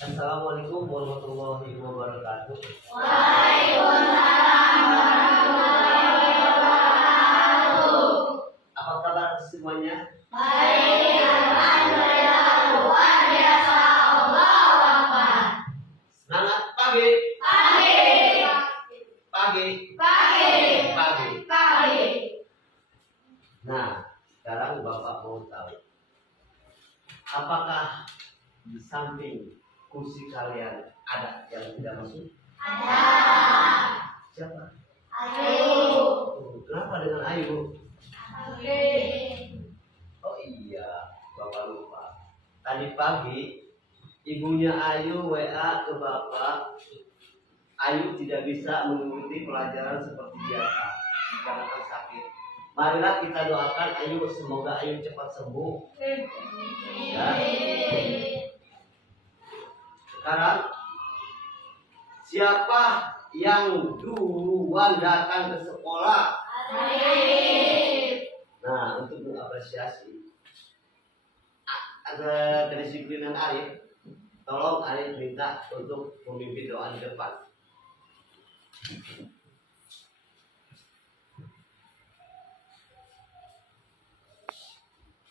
Assalamualaikum warahmatullahi wabarakatuh. Waalaikumsalam warahmatullahi wabarakatuh. Apa kabar semuanya? Baik, alhamdulillah, luar biasa. Allahu Akbar. Semangat pagi. Pagi, Pagi. pagi, Pagi. pagi. Nah, sekarang Bapak mau tahu, apakah di samping kursi kalian ada yang tidak masuk? Ada. Siapa? Ayo. Kenapa dengan Ayu? Oke. Oh iya, Bapak lupa. Tadi pagi ibunya Ayu WA ke Bapak. Ayu tidak bisa mengikuti pelajaran seperti biasa dikarenakan sakit. Marilah kita doakan Ayu, semoga Ayu cepat sembuh. Ya. Sekarang siapa yang duluan datang ke sekolah? Arif. Nah, untuk mengapresiasi ada kedisiplinan Arif, tolong Arif minta untuk memimpin doa di depan.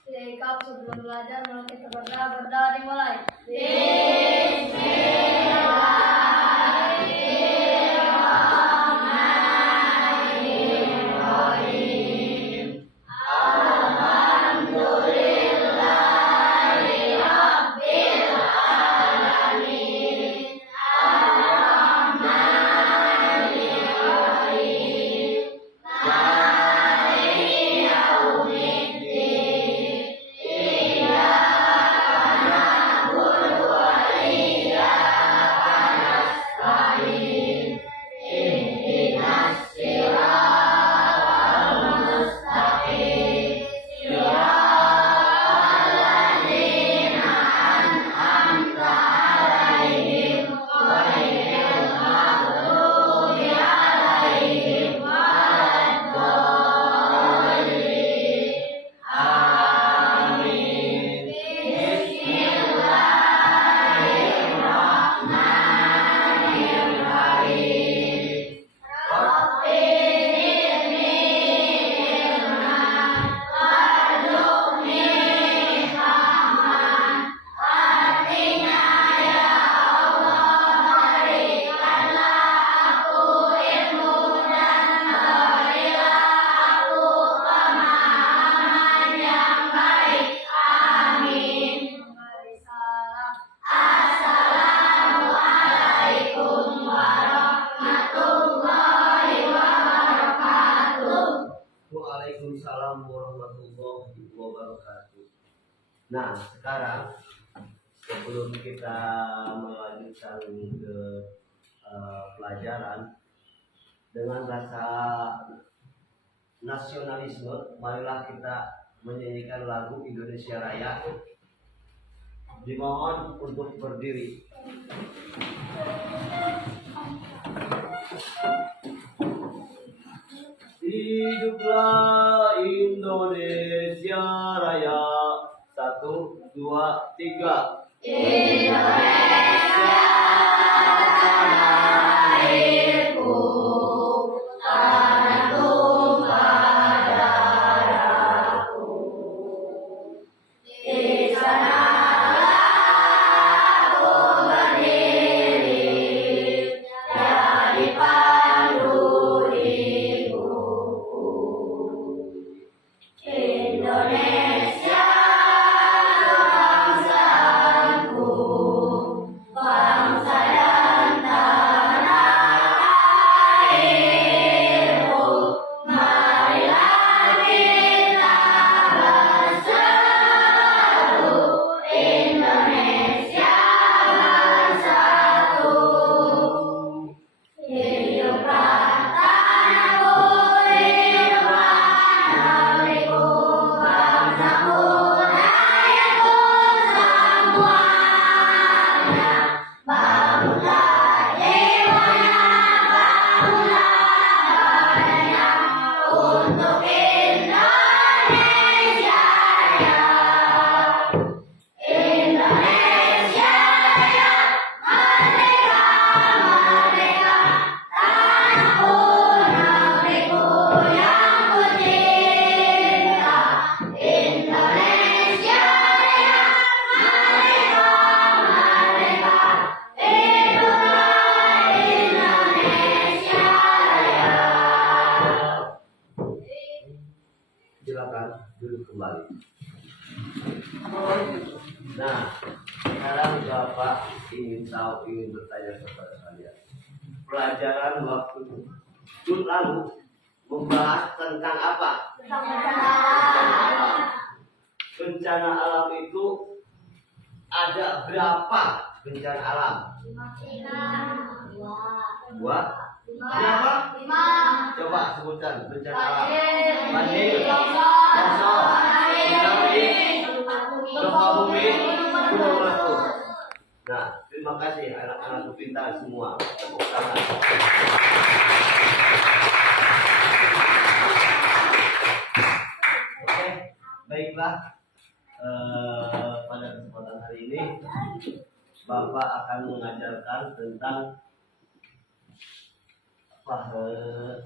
Sikap sebelum belajar, mulai kita berdoa dimulai. Bismillahirrahmanirrahim. Alhamdulillahi Rabbil Alamin. Ar-Rahmanir-Rahim. Maliki yaumiddin. Iyyaka na'budu wa iyyaka nasta'in. Ihdinas siratal mustaqim. Siratal ladzina an'amta 'alaihim ghairil maghdubi 'alaihim waladdallin. Amin. Bismillahirrahmanirrahim. Rabbi zidni ilman warzuqni fahman. Artinya ya Allah, berikanlah aku ilmu dan berilah aku pemahaman yang baik. Amin. Assalamualaikum warahmatullahi wabarakatuh. Waalaikumsalam warahmatullahi wabarakatuh. Nah, sekarang sebelum kita melanjutkan ke pelajaran dengan rasa nasionalisme, marilah kita menyanyikan lagu Indonesia Raya. Dimohon untuk berdiri. Hiduplah Indonesia Raya. 1, 2, 3. Indonesia tanah airku, tanah tumpah darahku. Di sanalah aku berdiri, jadi pandu hidupku. Indonesia bangsaku, Sekarang Bapak ingin bertanya kepada kalian. Pelajaran waktu lalu membahas tentang apa? Bencana alam itu ada berapa bencana alam? Dua. Berapa? Coba sebutkan bencana alam. Banjir, longsor, tsunami, gempa bumi, gunung meletus. Nah, terima kasih anak-anak pintar semua. Tepuk tangan. Oke, baiklah. Pada kesempatan hari ini, Bapak akan mengajarkan tentang mana?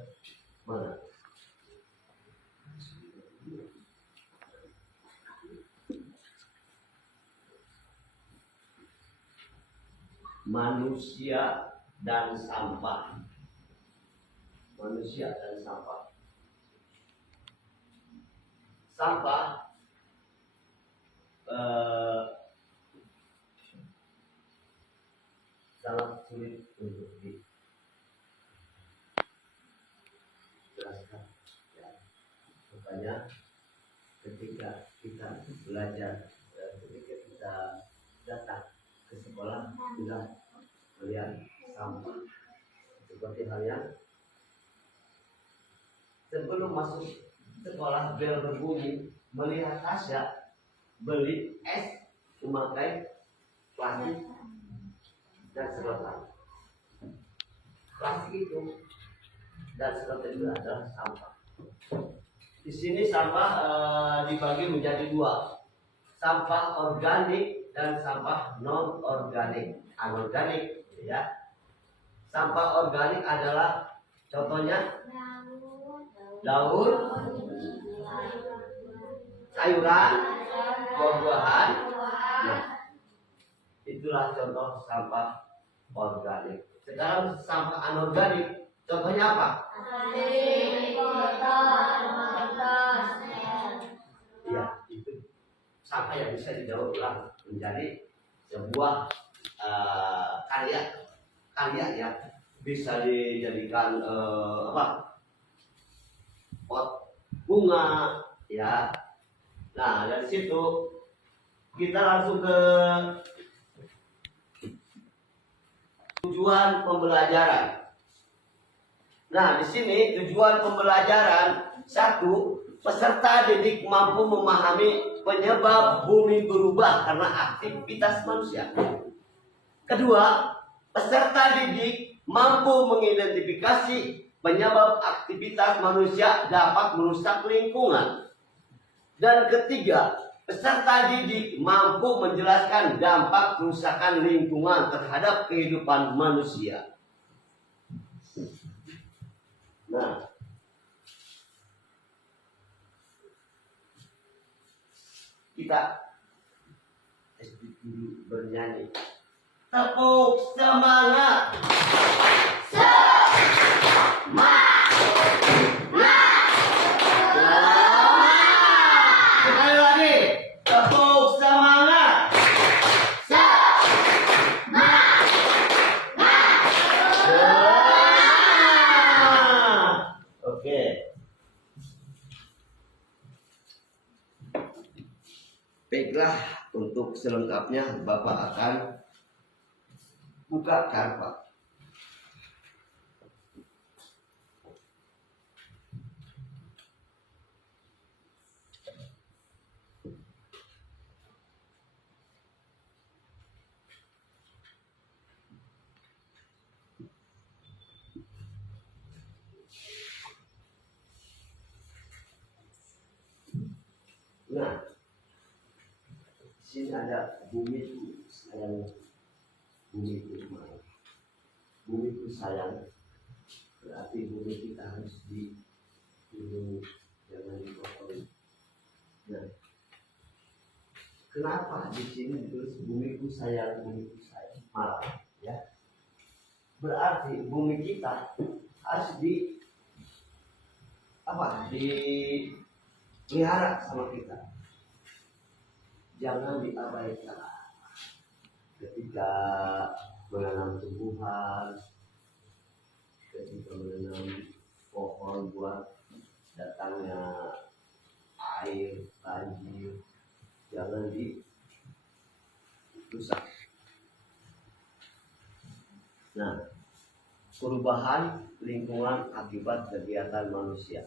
Manusia dan sampah. Manusia dan sampah. Sampah sangat sulit untuk dijelaskan. Ya. Makanya ketika kita belajar, ketika kita datang ke sekolah, sudah melihat sampah. Seperti halnya sebelum masuk sekolah bel berbunyi, melihat Tasya beli es memakai plastik dan sedotan. Plastik itu dan sedotan itu adalah sampah. Di sini sampah dibagi menjadi dua, sampah organik dan sampah non organik. Anorganik, ya. Sampah organik adalah contohnya daun, sayuran, buah-buahan. Nah, itulah contoh sampah organik. Sekarang sampah anorganik, contohnya apa? Ya, itu sampah yang bisa didaur ulang menjadi sebuah karya ya, bisa dijadikan pot bunga ya. Nah, dari situ kita langsung ke tujuan pembelajaran. Nah, di sini tujuan pembelajaran: satu, peserta didik mampu memahami penyebab bumi berubah karena aktivitas manusia. Kedua, peserta didik mampu mengidentifikasi penyebab aktivitas manusia dapat merusak lingkungan. Dan ketiga, peserta didik mampu menjelaskan dampak kerusakan lingkungan terhadap kehidupan manusia. Nah, kita dulu bernyanyi. Tepuk semangat. Sekali lagi. Tepuk semangat. Oke. Baiklah, untuk selengkapnya Bapak akan buka Canva. Nah, di sini ada bumiku sayang, bumiku sayang, bumiku sayang. Berarti bumi kita harus dilindungi, jangan dikotori. Nah, kenapa di sini ditulis bumiku sayang, malah, ya? Berarti bumi kita harus dipelihara sama kita. Jangan diabaikan. ketika menanam tumbuhan, ketika menanam pohon buat datangnya air, banjir, jangan dirusak. Nah, perubahan lingkungan akibat kegiatan manusia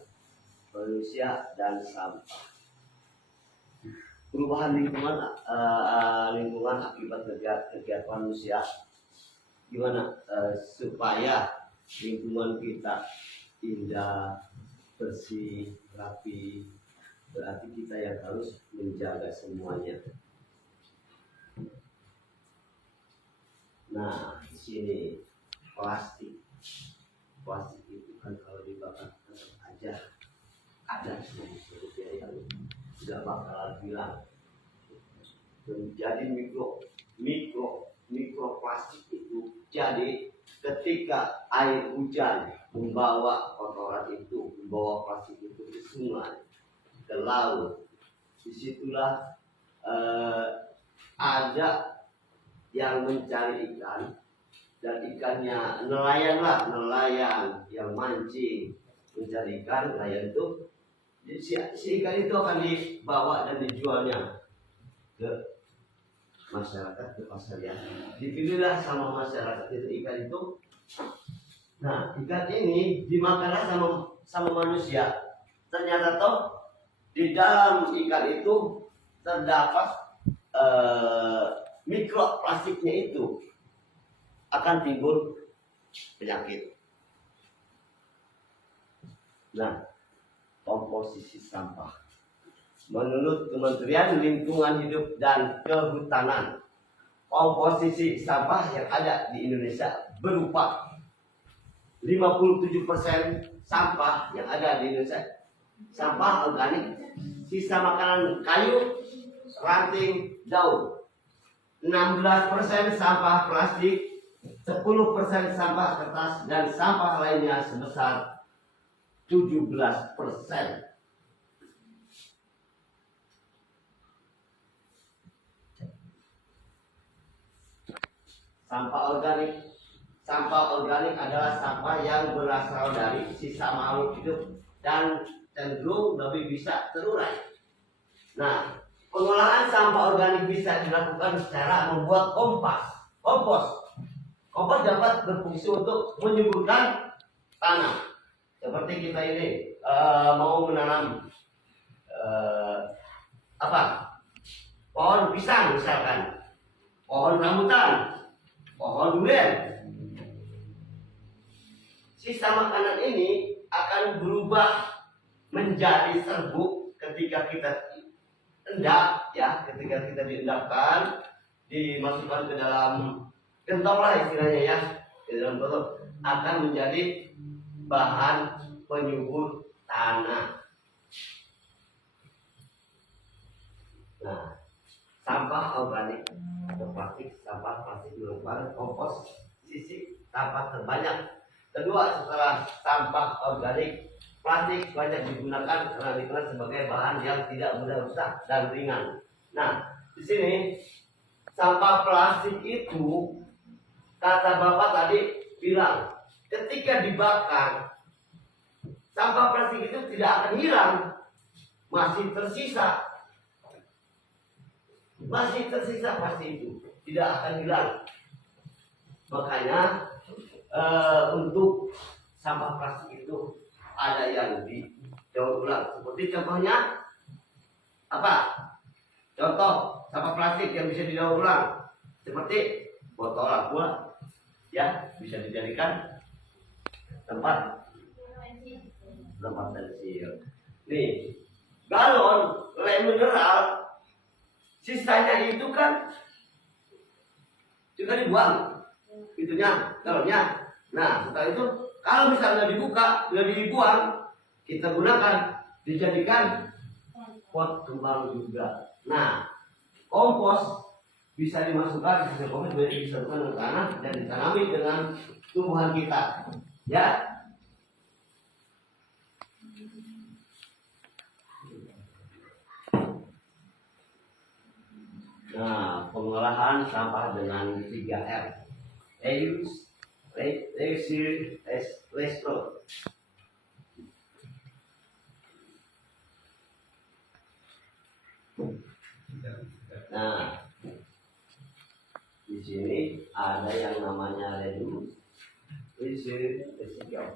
dan sampah. Perubahan lingkungan akibat kegiatan manusia, gimana supaya lingkungan kita indah, bersih, rapi? Berarti kita yang harus menjaga semuanya. Nah, di sini plastik itu kan kalau dibakar tetap aja ada sebenarnya yang tidak bakalan hilang. Menjadi mikroplastik itu. Jadi ketika air hujan membawa kotoran itu, membawa plastik itu ke sungai, ke laut, disitulah ada yang mencari ikan, dan ikannya nelayan yang mancing mencari ikan. Nelayan itu si ikan itu akan dibawa dan dijualnya ke masyarakat, ke pasar ya. Dipilihlah sama masyarakat itu ikan itu. Nah, ikan ini dimakanlah sama manusia. Ternyata toh di dalam ikan itu terdapat mikroplastiknya itu akan timbul penyakit. Nah, komposisi sampah. Menurut Kementerian Lingkungan Hidup dan Kehutanan, komposisi sampah yang ada di Indonesia berupa 57% sampah yang ada di Indonesia sampah organik, sisa makanan kayu, ranting, daun. 16% sampah plastik, 10% sampah kertas, dan sampah lainnya sebesar 17%. Sampah organik adalah sampah yang berasal dari sisa makhluk hidup dan cenderung lebih bisa terurai. Nah, pengolahan sampah organik bisa dilakukan secara membuat kompos. Kompos dapat berfungsi untuk menyuburkan tanah. Seperti kita ini mau menanam pohon pisang misalkan, pohon rambutan, pohon durian. Sisa makanan ini akan berubah menjadi serbuk ketika kita endap, ya, ketika kita diendapkan, dimasukkan ke dalam gentong lah istilahnya ya, ke dalam botol, akan menjadi bahan penyubur tanah. Nah, sampah organik atau sampah plastik merupakan komposisi sampah terbanyak. Kedua setelah sampah organik, plastik banyak digunakan karena dikenal sebagai bahan yang tidak mudah rusak dan ringan. Nah, di sini sampah plastik itu, kata Bapak tadi bilang, ketika dibakar, sampah plastik itu tidak akan hilang, masih tersisa pasti itu, tidak akan hilang. Makanya untuk sampah plastik itu ada yang didaur ulang. Seperti contohnya apa? Contoh sampah plastik yang bisa didaur ulang seperti botol aqua, ya, bisa dijadikan tempat pensil. Nih, galon lem mineral, sisanya itu kan juga dibuang, itunya, galonnya. Nah, setelah itu kalau misalnya dibuka, sudah dibuang, kita gunakan, dijadikan pot kembang juga. Nah, kompos bisa dimasukkan, bisa dimasukkan ke tanah dan ditanami dengan tumbuhan kita. Ya. Nah, pengolahan sampah dengan 3R. Reuse, restore. Nah, di sini ada yang namanya reduce, recycle.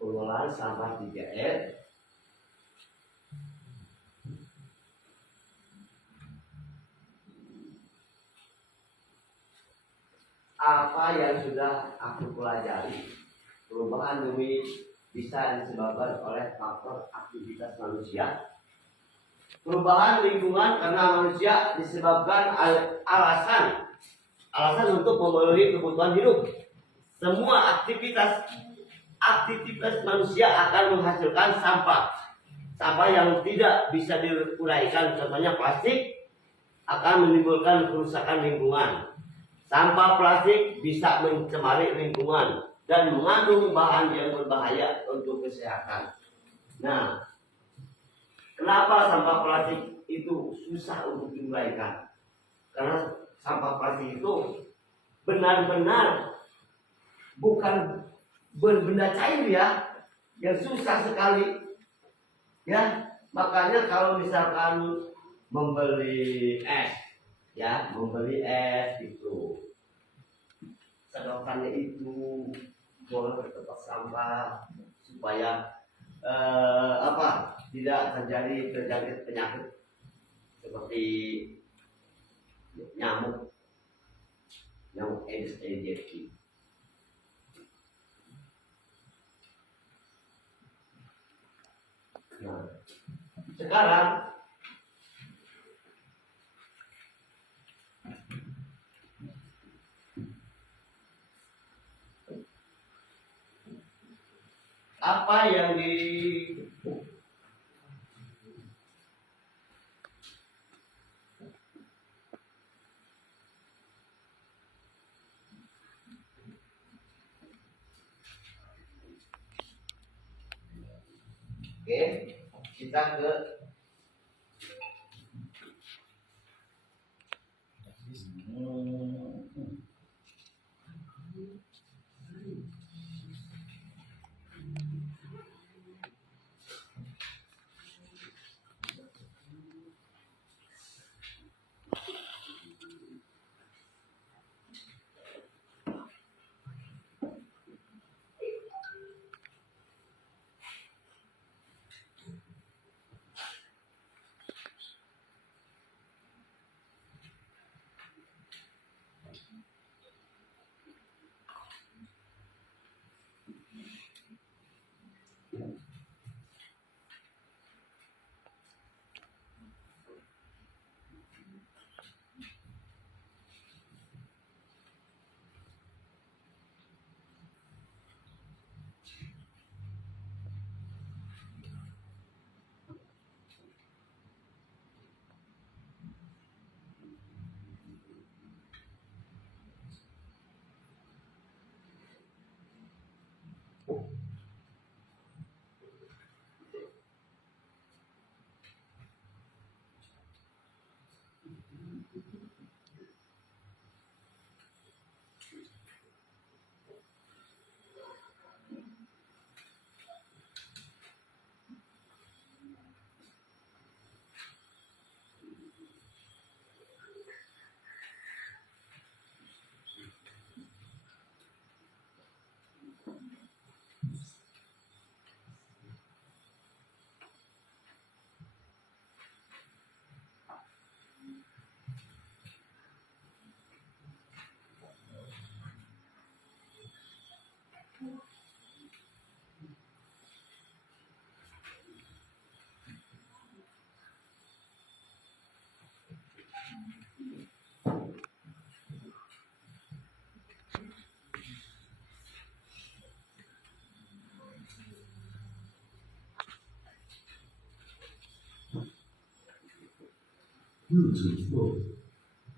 Pengolahan sampah 3R. Apa yang sudah aku pelajari, perubahan bumi bisa disebabkan oleh faktor aktivitas manusia. Perubahan lingkungan karena manusia disebabkan alasan untuk memenuhi kebutuhan hidup. Semua aktivitas manusia akan menghasilkan sampah yang tidak bisa diuraikan. Contohnya plastik akan menimbulkan kerusakan lingkungan. Sampah plastik bisa mencemari lingkungan dan mengandung bahan yang berbahaya untuk kesehatan. Nah, kenapa sampah plastik itu susah untuk diuraikan? Karena sampah plastik itu benar-benar bukan benda cair ya, yang susah sekali. Ya, makanya kalau misalkan membeli es itu sedotannya itu boleh ke tempat sampah supaya tidak terjadi penyakit seperti nyamuk Aedes aegypti. Nah, sekarang apa yang Oke, kita ke Bluetooth mode.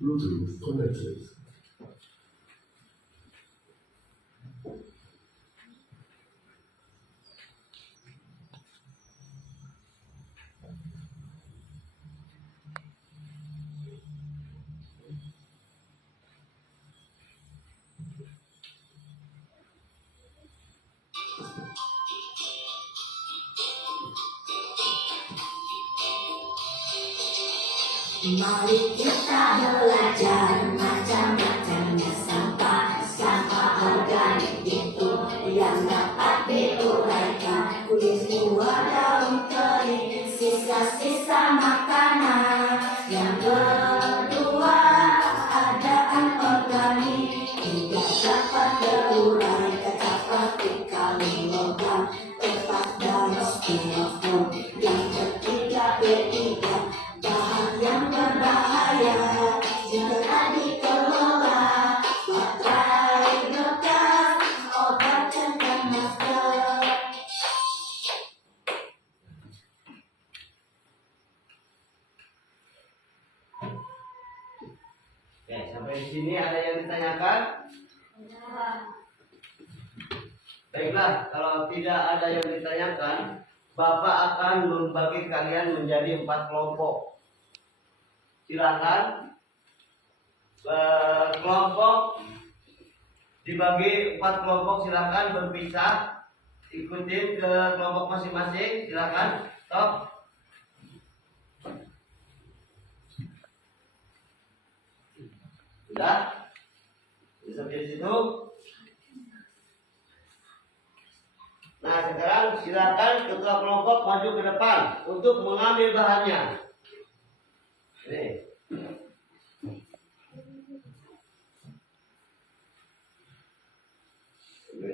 Bluetooth connected. Mari kita belajar macam-macamnya sampah. Sampah organik itu yang dapat diuraikan. Kulit buah, daun kering, sisa-sisa makanan. Yang kedua, ada anorganik, tidak dapat terurai. Kaca plastik, kaleng, logam, kertas dan styrofoam. Yang ketiga, B3, bahan yang berbahaya jika tak dikelola. Baterai bekas, obat dan masker. Oke, sampai di sini ada yang ditanyakan? Baiklah, kalau tidak ada yang ditanyakan, Bapak akan membagi kalian menjadi 4 kelompok. Silakan kelompok dibagi 4 kelompok, silakan berpisah, ikutin ke kelompok masing-masing, silakan. Stop. Sudah? Sampai di situ. Nah, sekarang silakan ketua kelompok maju ke depan untuk mengambil bahannya. Ini.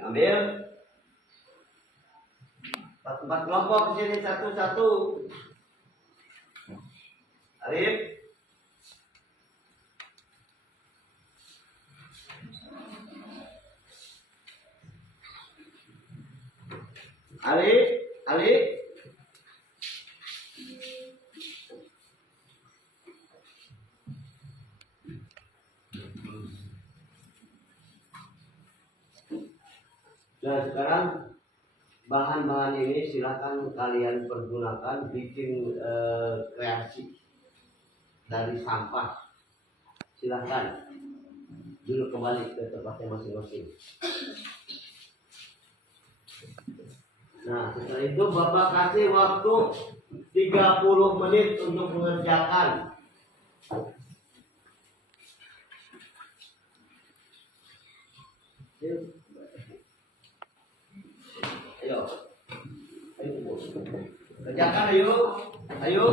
Ambil. Empat kelompok di sini satu-satu. Arif. Ali. Nah, sekarang bahan-bahan ini silakan kalian pergunakan bikin kreasi dari sampah. Silakan dulu kembali ke tempatnya masing-masing. Nah, setelah itu Bapak kasih waktu 30 menit untuk mengerjakan. Ayo. Kerjakan, ayo.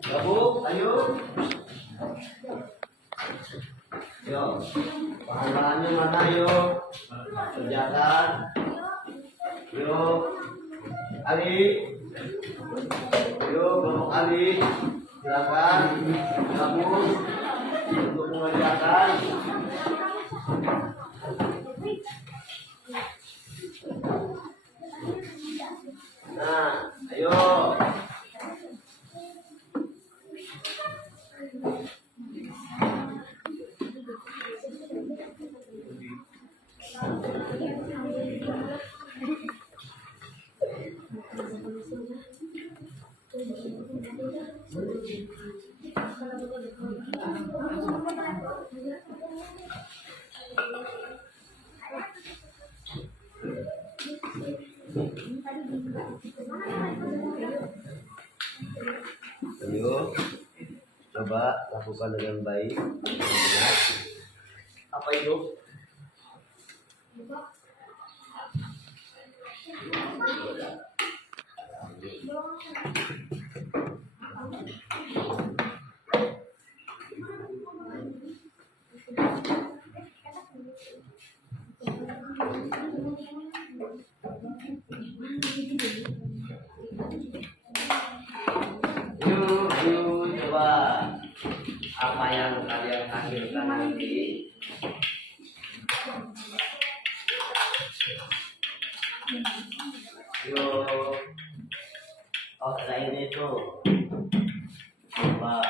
Gabung, ayo. Yo. Bahan-bahannya mana, ayo. Kerjakan. Yo, Ali. Yo, kelompok Ali. Silakan gabung untuk mengerjakan. Nah, ayo. Ayo, coba lakukan dengan baik. Benar. Apa itu? Yuk, coba apa yang kalian hasilkan nanti. Yuk, oh ada ini tuh, coba.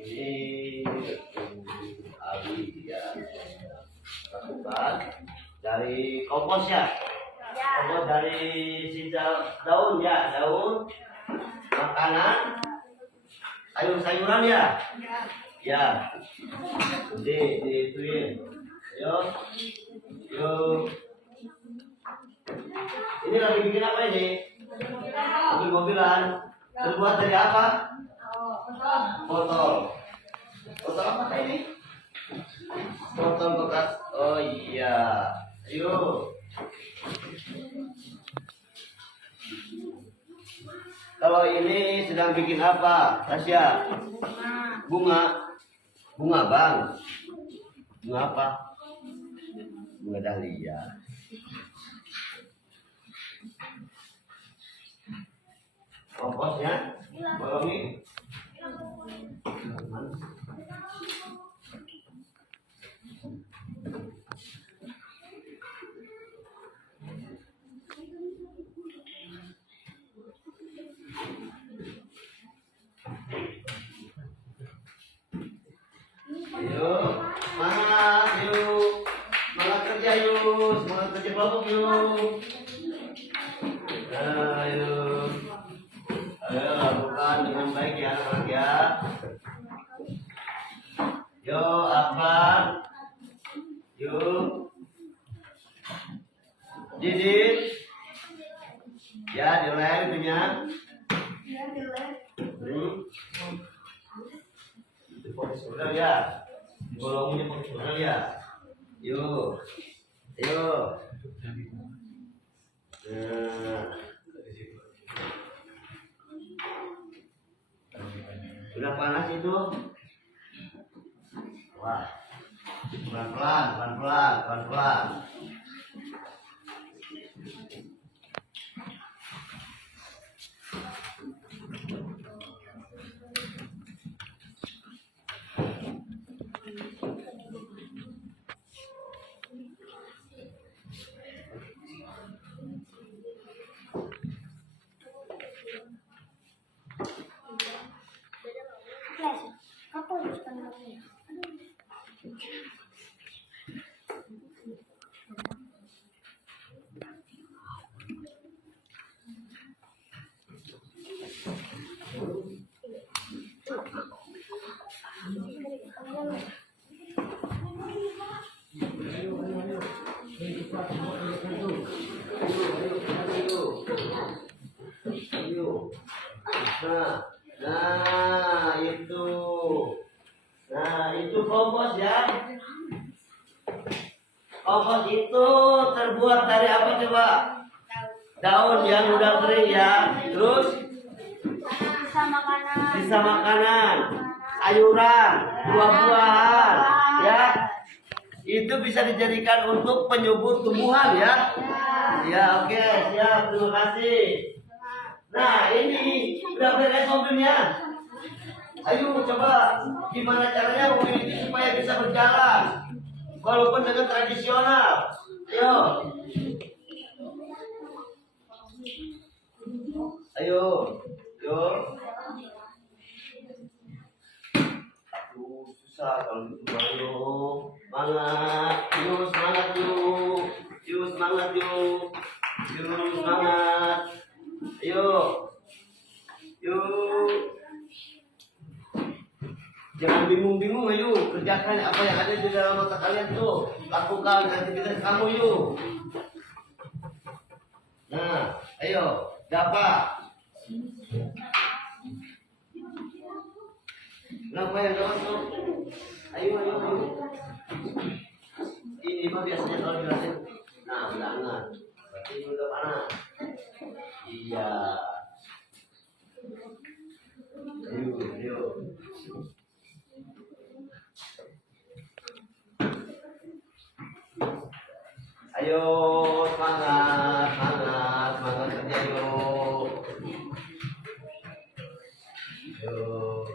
Ini abi ya lakukan dari kompos ya, kompos dari sisa daun ya, daun makanan sayur-sayuran ya, ya ituin yuk yuk. Ini lagi bikin apa ini? Mobil-mobilan. Terbuat dari apa? Botol. Botol apa ini? Botol bekas. Oh iya. Ayo. Kalau ini sedang bikin apa, Tasya? Bunga. Bunga bang. Bunga apa? Bunga dahlia. Komposnya, bolongi. Yuk, semangat yuk, semangat kerja yuk, semangat kerja kelompok yuk. Ayo, ayo lakukan dengan baik ya anak-anak ya. Yuk, apa? Yuk, Didit. Ya, dilem itunya. Pakai sodal ya, bolongnya pakai sodal ya. Yuk, yuk. Nah, sudah panas itu. Wah, pelan-pelan, pelan-pelan, pelan-pelan. Nah itu kompos ya. Kompos itu terbuat dari apa coba? Daun yang udah kering ya. Terus sisa makanan, sayuran, buah-buahan, ya. Itu bisa dijadikan untuk penyubur tumbuhan ya. Ya oke, siap, terima kasih. Nah ini udah beres mobilnya. Ayo coba gimana caranya mobil ini supaya bisa berjalan walaupun dengan tradisional. Ayo, yuk. Susah kalau gitu. Ayo, semangat, yuk semangat yuk, yuk semangat yuk, yuk semangat, yuk, yuk. Jangan bingung-bingung, ayo kerjakan apa yang ada di dalam otak kalian tuh. Lakukan aktivitas kamu yuk. Nah, ayo, dapat. Kenapa yang gak masuk? Ayo. Ini mah biasanya kalau jelasin Ayo semangat, semangat, semangat kerja yuk. Yuk.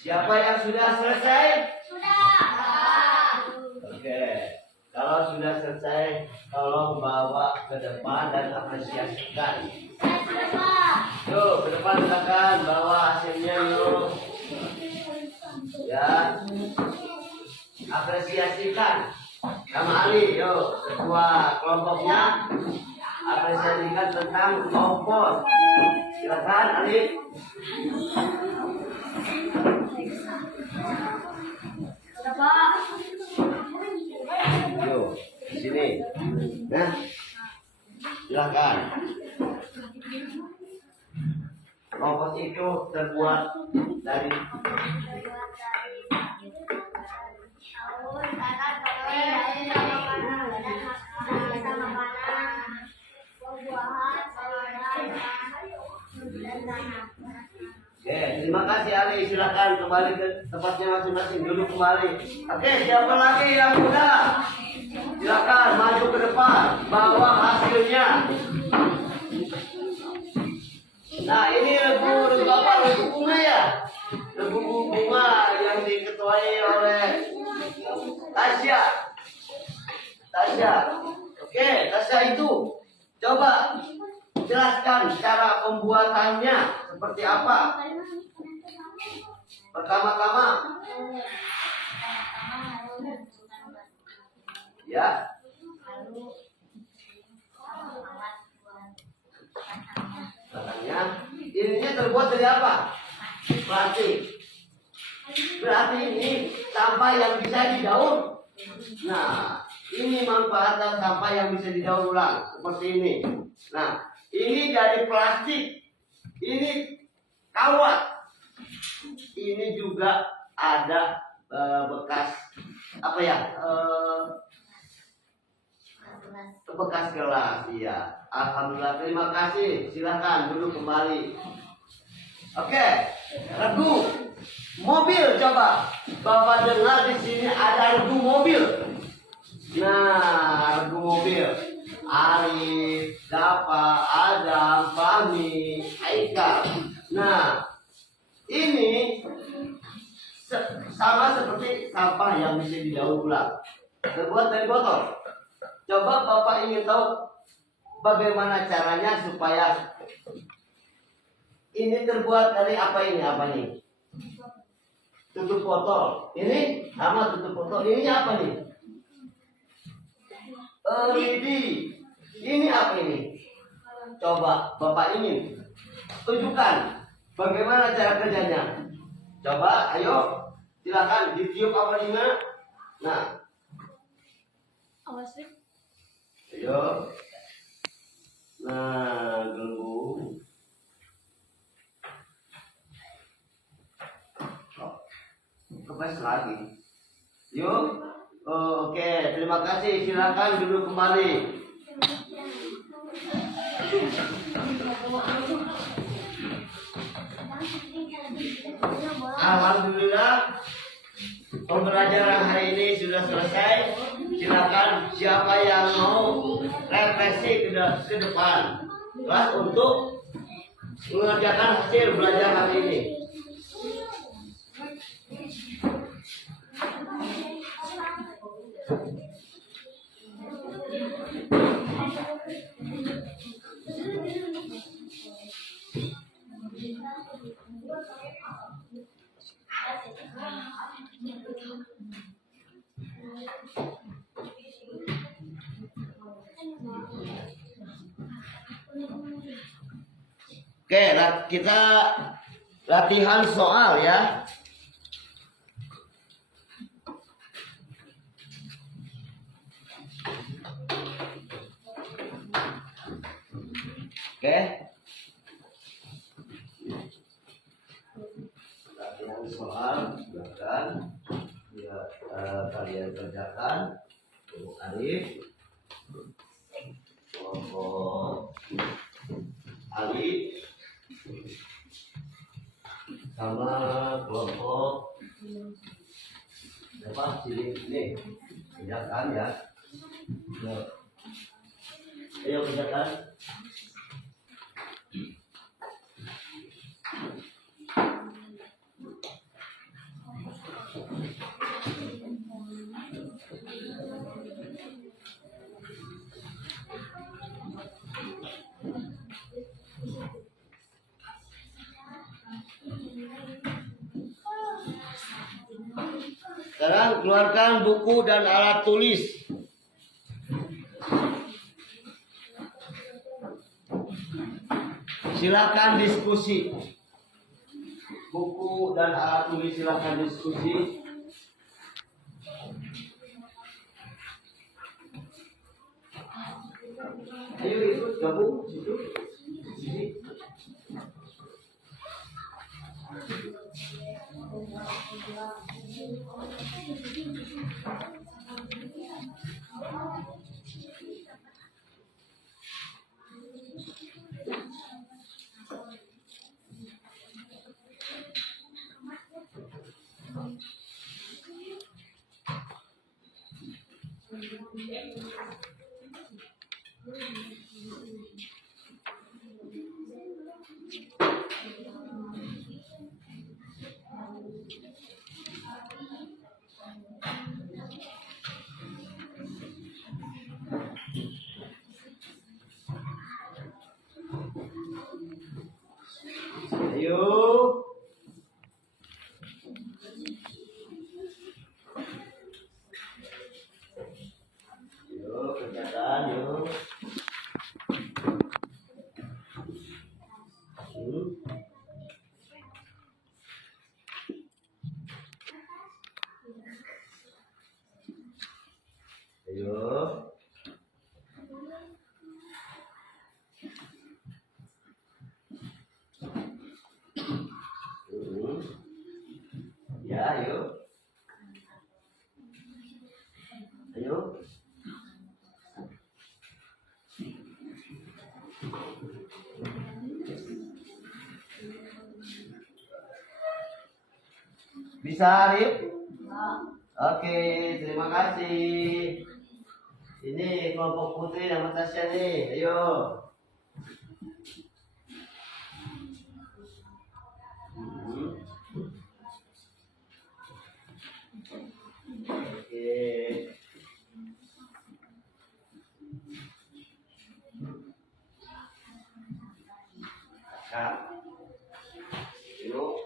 Siapa yang sudah selesai? Sudah. Oke. Kalau sudah selesai, tolong bawa ke depan dan apresiasikan. Saya sudah, Pak. Yuk, ke depan silakan bawa hasilnya yuk. Ya. Apresiasikan. Sama Ali, yuk, ketua kelompoknya. Apresiasikan tentang kompos. Silakan Ali. Sudah, Pak. Yuk, di sini. Nah, silakan. Kompos itu terbuat dari Oke, terima kasih Ali. Silakan kembali ke tempatnya masing-masing. Duduk kembali. Oke, siapa lagi yang udah? Silakan maju ke depan. Bawa hasilnya. Nah, ini regu apa? Regu bunga ya? Regu bunga yang diketuai oleh Tasya. Tasya. Oke, Tasya itu coba jelaskan cara pembuatannya seperti apa. Pertama-tama, ya. Katanya, ininya terbuat dari apa? Plastik. Berarti ini sampah yang bisa didaur. Nah, ini manfaatnya sampah yang bisa didaur ulang seperti ini. Nah, ini dari plastik. Ini kawat. Ini juga ada bekas apa ya? Bekas gelas, iya. Alhamdulillah, terima kasih. Silakan duduk kembali. Oke, regu mobil coba. Bapak dengar di sini ada regu mobil. Nah, regu mobil. Arif, Dapa, Adam, Fahmi, Aika. Nah, ini sama seperti sampah yang bisa didaur ulang. Terbuat dari botol. Coba Bapak ingin tahu bagaimana caranya supaya ini terbuat dari apa ini? Apa ini? Tutup botol. Ini sama tutup botol. Ini apa nih? LED. Ini apa ini? Coba Bapak ingin tunjukkan bagaimana cara kerjanya. Coba, ayo, silakan ditiup apa ini? Nah, Awas, Rik. ayo. Nah, gelembung. Oh, kepes lagi. Yuk. Oke, terima kasih. Silakan duduk kembali. Alhamdulillah, pembelajaran hari ini sudah selesai. Silakan siapa yang mau refleksi ke depan kelas untuk mengerjakan hasil belajar hari ini. Oke, kita latihan soal ya. Oke. Latihan soal, silakan ya, kalian kerjakan. Arif. kelompok alif sama kelompok apa ini kerjakan ya. Ayo kerjakan. Sekarang keluarkan buku dan alat tulis. Silakan diskusi. Buku dan alat tulis silakan diskusi. Ayo ikut gabung situ. Sini. Ayo. Yuk, kerjakan yuk. Ayo. Ya, ayo. Ayo. Bisa, Arif? Oke, terima kasih. Ini kelompok putri sama Tasya nih. Ayo. Oke. Kak. Yuk.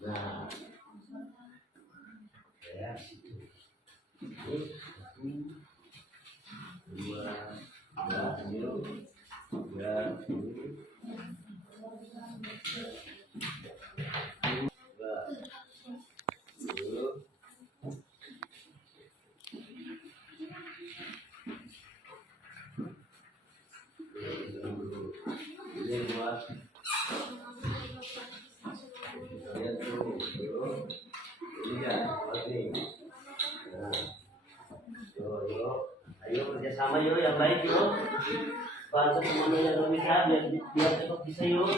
Nah, ya situ. Satu, dua, yuk, tiga, yuk. Ini buat lihat tuh, yuk. Lihat, ini. Nah, yuk. Ayo kerjasama yuk yang baik yuk. Bantu teman yang belum bisa biar cepat bisa yuk.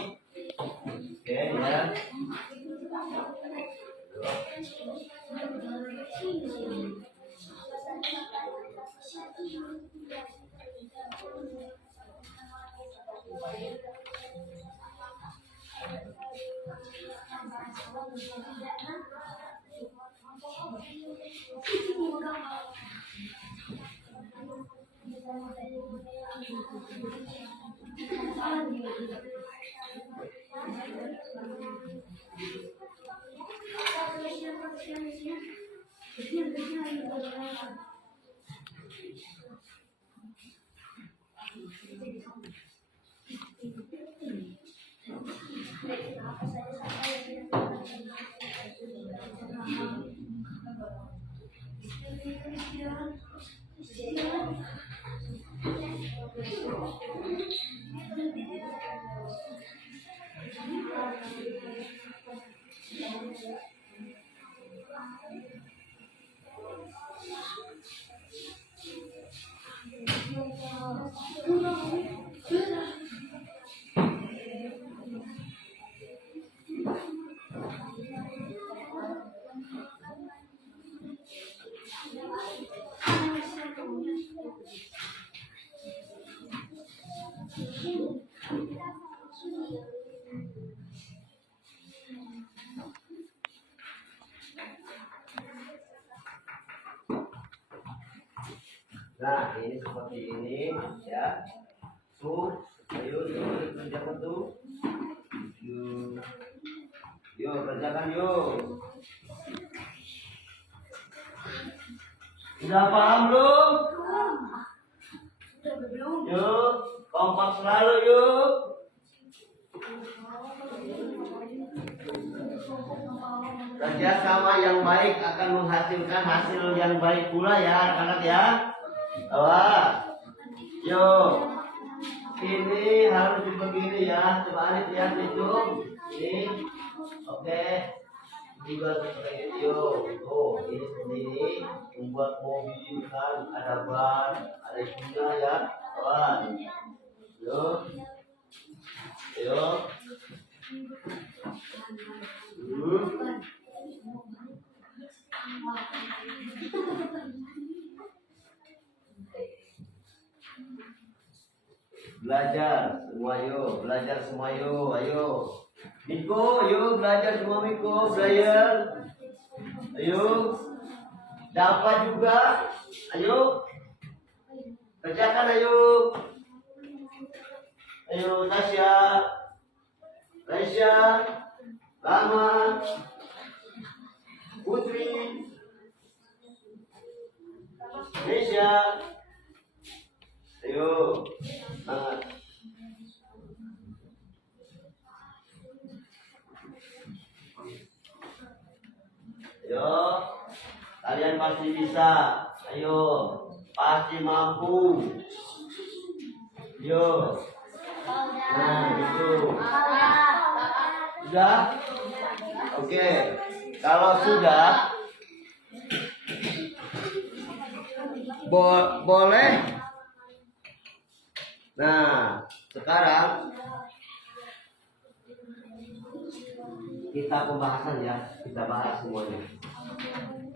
Oke ya. Nah, ini seperti ini ya. Tuh, ayo kerjakan tuh. Yuk, kerjakan yuk. Sudah paham belum? Yuk, kompak selalu yuk. Kerjasama yang baik akan menghasilkan hasil yang baik pula ya anak-anak ya. Awas. Yuk. Ini harus begini ya. Coba Alif lihat itu. Ini. Oke. Juga seperti itu. Oh, ini seperti ini. Membuat mobil kan ada ban, ada guna ya. Awas. Yuk. Yuk. Belajar semua yuk, belajar semua yuk, ayo. Miko, yuk belajar semua Miko, belajar. Ayo. Dapat juga. Ayo. Kerjakan ayo. Ayo Tasya. Tasya. Lama. Putri. Tasya. Ayo. Semangat. Ayo. Kalian pasti bisa. Ayo. Pasti mampu. Yo. Nah, gitu. Sudah? Oke. Kalau sudah, boleh. Nah, sekarang kita pembahasan ya, kita bahas semuanya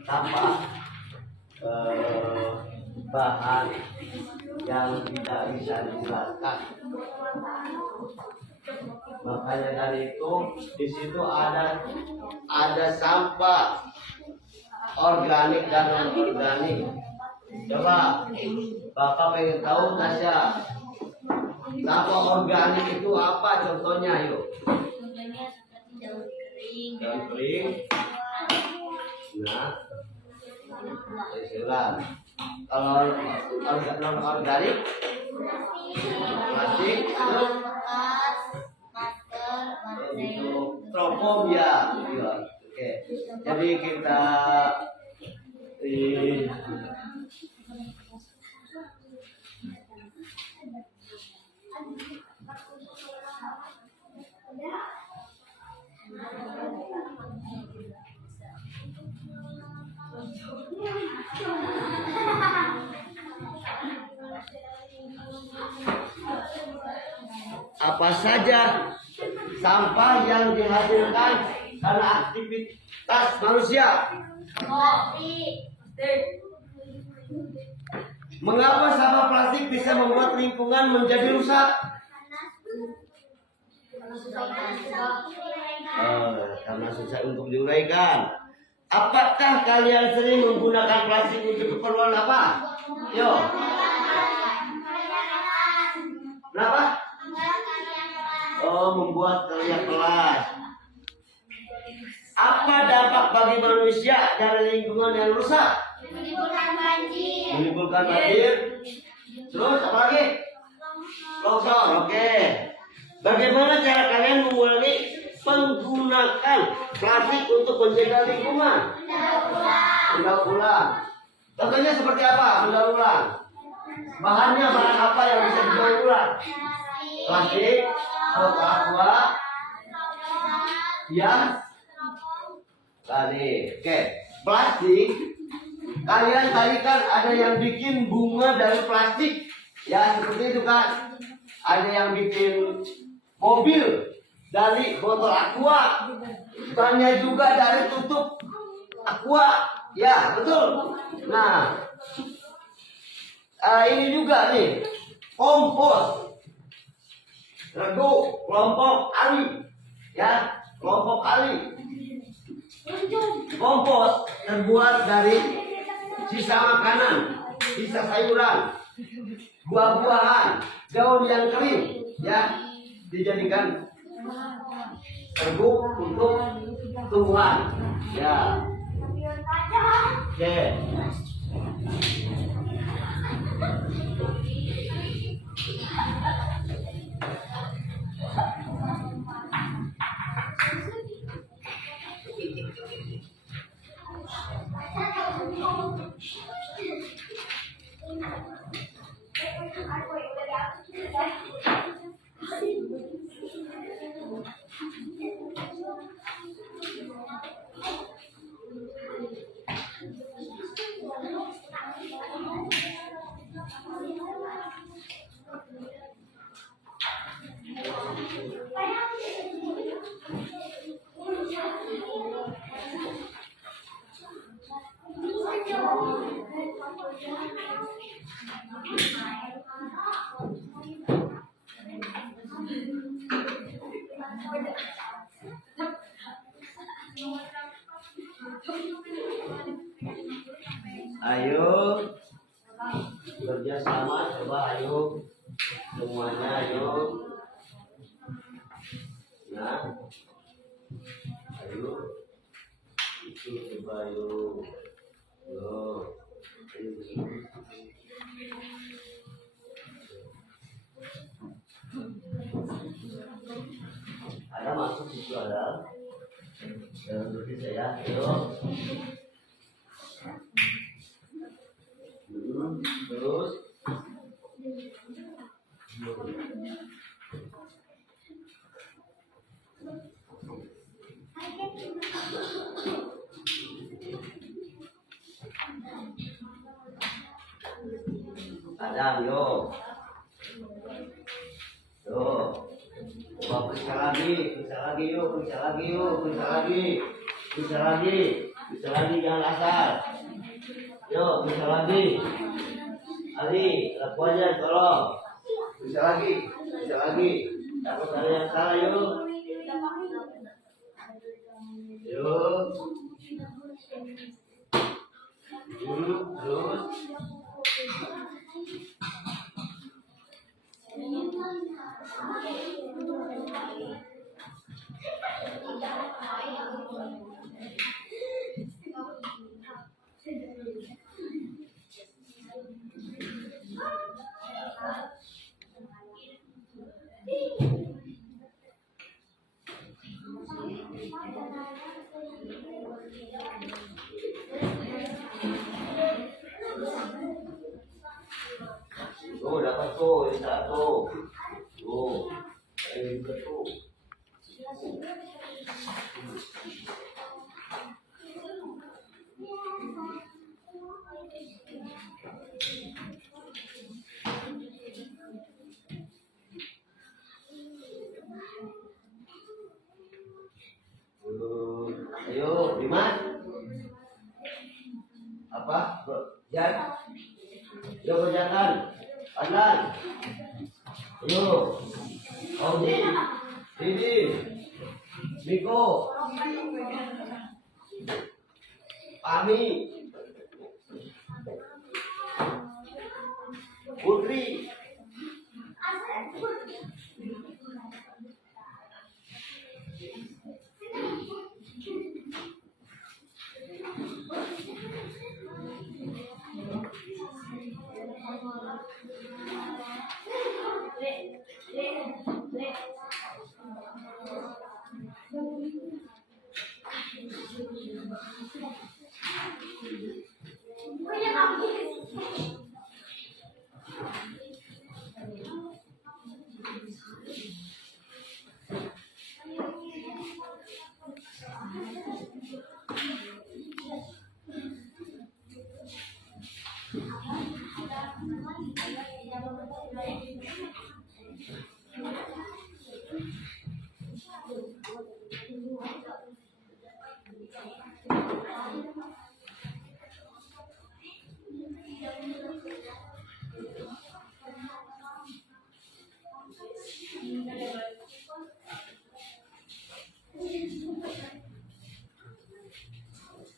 tanpa bahan yang tidak bisa dijelaskan. Makanya dari itu di situ ada sampah organik dan non organik. Coba Bapak pengen tahu Tasya, sampah organik itu apa contohnya yuk? Contohnya seperti daun kering. Daun kering. Nah, istilah. Kalau non organik, plastik, terus Bekas, masker, itu tropom ya. Iya. Oke. Jadi kita apa saja sampah yang dihasilkan karena aktivitas manusia. Mengapa sampah plastik bisa membuat lingkungan menjadi rusak? Karena susah untuk diuraikan. Apakah kalian sering menggunakan plastik untuk keperluan apa? Yo. Kenapa? Oh, membuat karya kelas. Apa dampak bagi manusia dari lingkungan yang rusak? Menimbulkan banjir. Terus apa lagi? Longsor. Oke. Bagaimana cara kalian mengurangi menggunakan plastik untuk menjaga lingkungan? Mendaur ulang. Contohnya seperti apa? Mendaur ulang. Bahannya bahan apa yang bisa didaur ulang? Plastik, botol aqua, ya. Tadi, oke. Plastik. Kalian tadi kan ada yang bikin bunga dari plastik, ya seperti itu kan. Ada yang bikin mobil dari botol aqua, bannya juga dari tutup aqua, ya betul. Nah, ini juga nih kompos, regu kelompok Ali, ya kelompok Ali. Kompos terbuat dari sisa makanan, sisa sayuran, buah-buahan, daun yang kering, ya dijadikan serbuk untuk tumbuhan, ya. Oke. Ayo kerja sama, coba ayo semuanya ayo. Nah, ayo itu coba ayo. Yo. Ada masuk situ ada. Jangan berhenti saya. Ayo. Terus ada yo. Yo. Coba periksa lagi yuk, bisa lagi jangan asal. Yo, bisa lagi. Ali, lakuannya tolong. Bisa lagi. Takut ada yang salah yuk. Yuk. Terus. Tuh dapat tuh, ini satu. Tuh, ini juga tuh. Adnan. Ayo. Audi. Didi. Miko. Ami. Putri.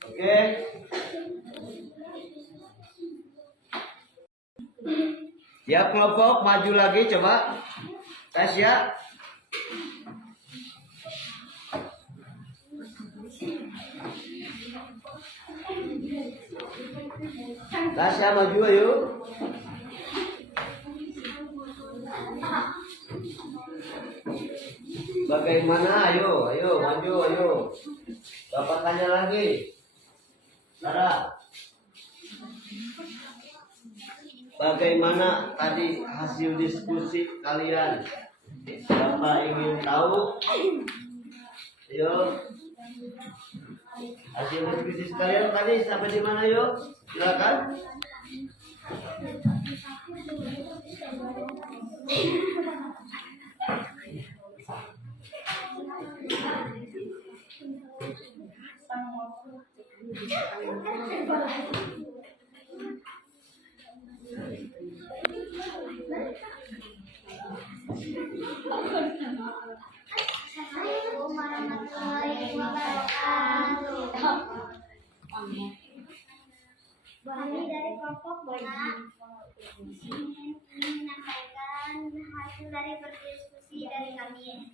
Oke. Tiap kelompok maju lagi coba. Tes ya. Tasya maju ayo. Bagaimana? Ayo maju ayo. Bapak tanya lagi. Sarah. Bagaimana tadi hasil diskusi kalian? Bapak ingin tahu. Ayo. Hasil diskusi kalian tadi sampai di mana yuk? Silakan. Assalamualaikum warahmatullahi wabarakatuh. Kami dari kelompok Bona ingin menyampaikan hasil dari berdiskusi dari kami.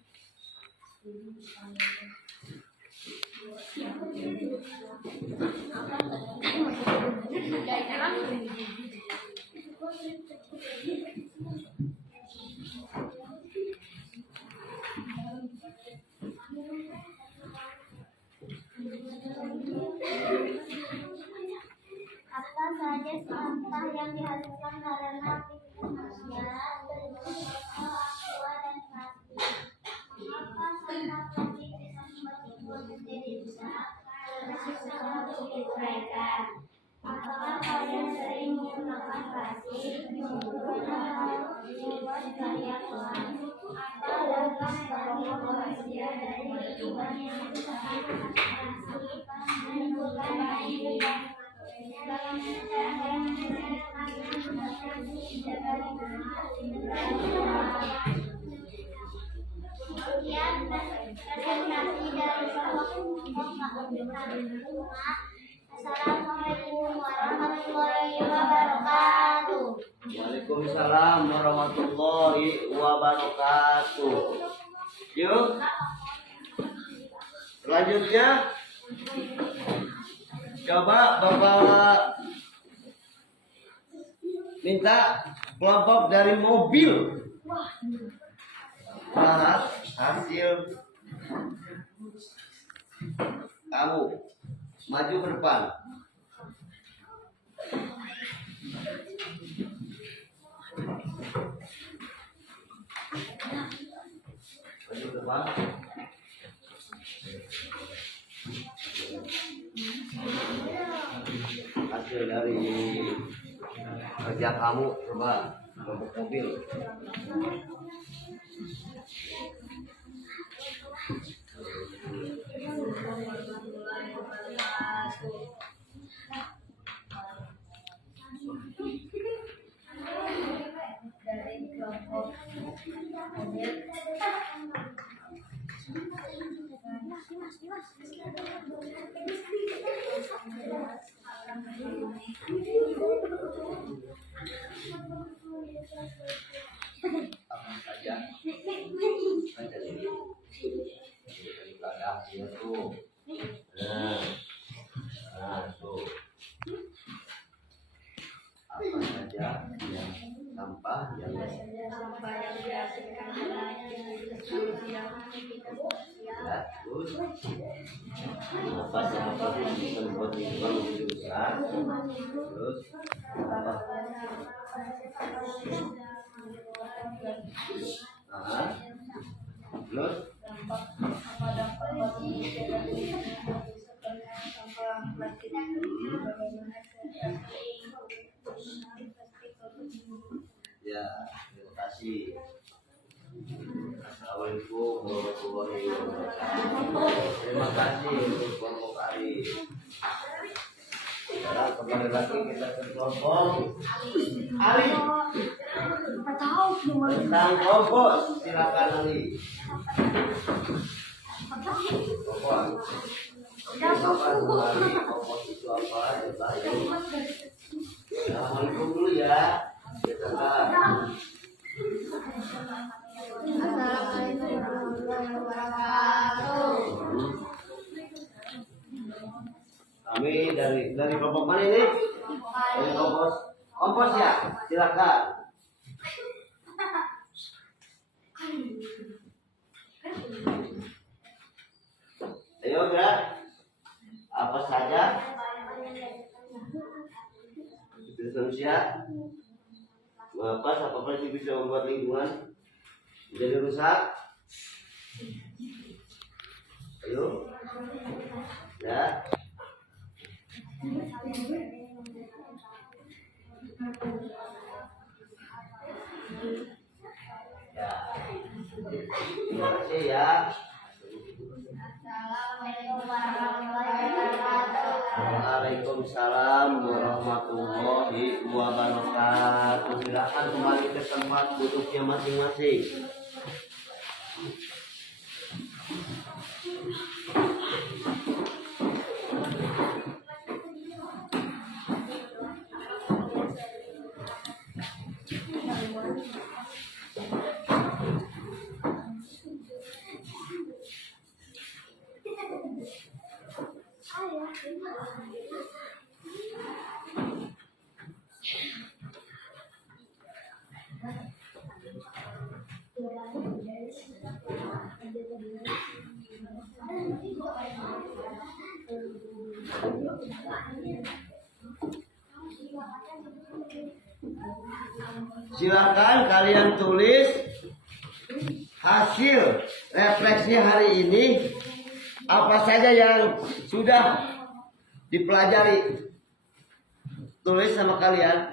Apa saja sampah yang dihasilkan karena aktivitas manusia termasuk aqua dan plastik? Apa sampah plastik bisa membuat lingkungan menjadi rusak karena sisa hidup mereka? Apakah kalian sering menggunakan plastik untuk membuat karya kelas? Apa dampak bagi manusia dari lingkungan yang rusak plastik menimbulkan banjir? Kemudian presentasi dari Assalamualaikum warahmatullahi wabarakatuh. Waalaikumsalam warahmatullahi wabarakatuh. Yuk. Selanjutnya coba Bapak minta kelompok dari mobil bahas hasil kamu. Maju ke depan. Maju ke depan. Hasil dari kerja kamu coba kelompok mobil. Apa saja saja ini daripada ya tuh tuh apa saja yang sampah yang ya terus apa saja yang bisa membuat lingkungan menjadi besar terus apa terus ya terima kasih. Assalamualaikum warahmatullahi wabarakatuh. Terima kasih untuk kelompok Ali. Sekarang kembali lagi kita ke kelompok Ali. Tentang kompos, silakan Ali. Kompos. Kompos itu apa? Assalamualaikum dulu ya. Kita kami dari kelompok mana ini? Dari kompos ya, silakan. Ayo gerak. Apa saja? Manusia. Apa yang bisa membuat lingkungan menjadi rusak? Ayo. Ya. Ya. Terima kasih ya. Waalaikumsalam warahmatullahi wabarakatuh. Silakan kembali ke tempat duduknya masing-masing. Silakan kalian tulis hasil refleksi hari ini, apa saja yang sudah dipelajari. Tulis sama kalian.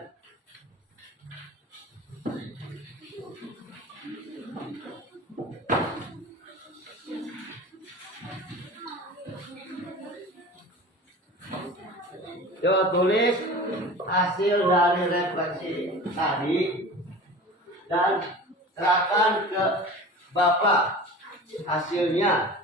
Yo, tulis hasil dari refleksi tadi dan serahkan ke Bapak hasilnya.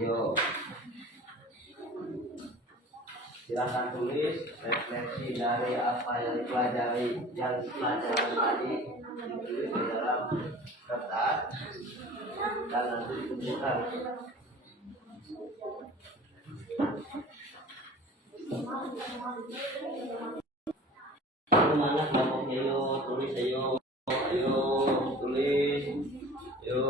Yo, silakan tulis refleksi dari apa yang dipelajari tadi, ditulis di dalam kertas dan nanti dikumpulkan. Mana kelompoknya? Ayo tulis, ayo tulis, ayo.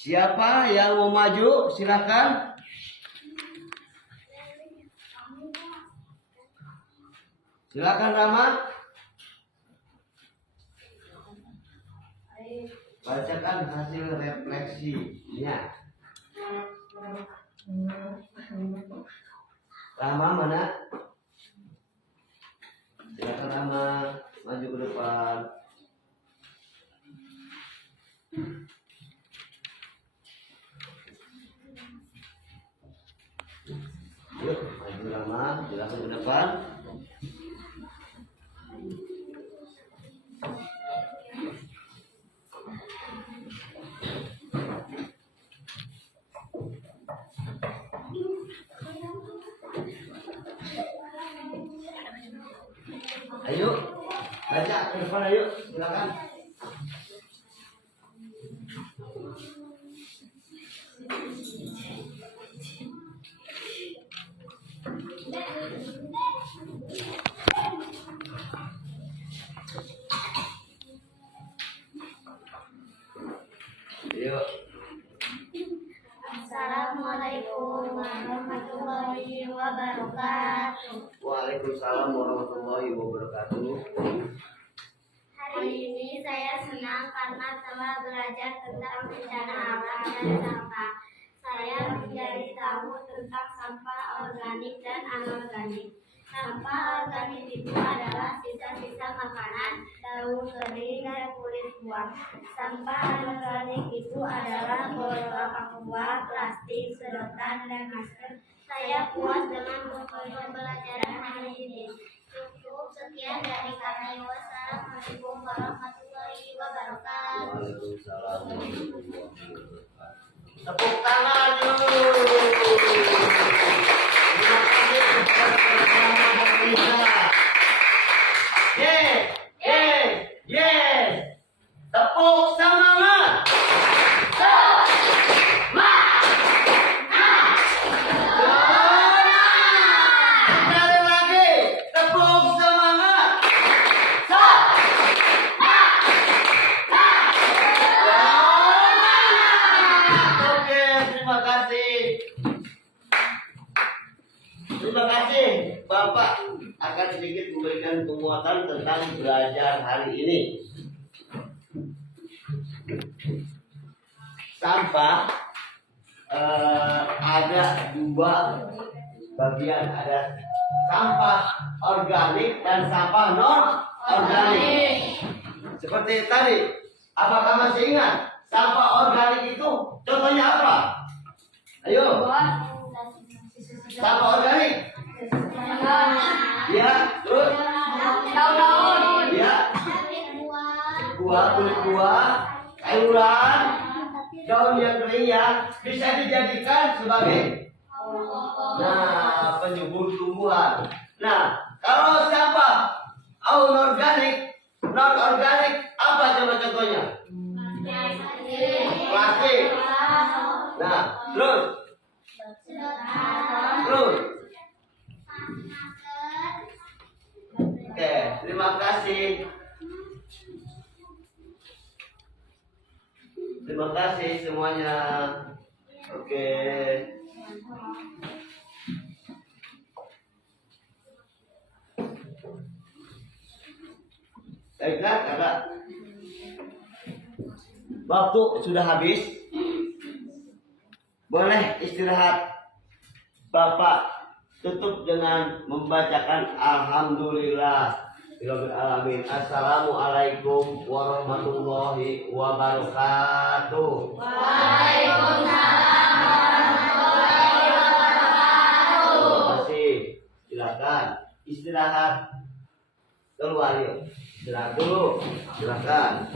Siapa yang mau maju? Silakan. Silakan Rama. Bacakan hasil refleksinya. Rama mana? Silakan Rama, maju ke depan. Yuk, maju Rama, silakan ke depan. Ayo, Baca ke depan ayo, silakan. Yuk. Assalamualaikum warahmatullahi wabarakatuh. Waalaikumsalam warahmatullahi wabarakatuh. Hari ini saya senang karena telah belajar tentang bencana alam dan sampah. Saya mencari tahu tentang sampah organik dan anorganik. Sampah organik itu adalah sisa-sisa makanan, daun kering, dan kulit buah. Sampah anorganik itu adalah botol aqua, plastik, sedotan, dan masker. Saya puas dengan pembelajaran hari ini. Cukup sekian dari kami. Wassalamualaikum warahmatullahi wabarakatuh. Waalaikumsalam warahmatullahi wabarakatuh. Tepuk tangan yuk. Terima kasih kepada teman-teman kita. Yes, yes, yes. Tepuk semangat. Sekali lagi, tepuk semangat. Oke, terima kasih. Terima kasih, Bapak akan sedikit memberikan penguatan tentang belajar hari ini. Sampah ada dua bagian, ada sampah organik dan sampah non organik. Seperti tadi, apakah masih ingat sampah organik itu contohnya apa? Ayo, sampah organik. Ya, terus ya, kulit buah, sayuran, daun yang kering ya bisa dijadikan sebagai penyubur tumbuhan. Nah, kalau sampah anorganik, non organik apa coba contohnya? Plastik. Nah, terus Oke, terima kasih. Terima kasih semuanya. Oke. Baiklah, kakak. Waktu sudah habis. Boleh istirahat. Bapak tutup dengan membacakan alhamdulillah rabbil alamin. Assalamualaikum warahmatullahi wabarakatuh. Waalaikumsalam warahmatullahi wabarakatuh. Terima kasih. Silakan istirahat. Keluar yuk. Istirahat dulu. Silakan.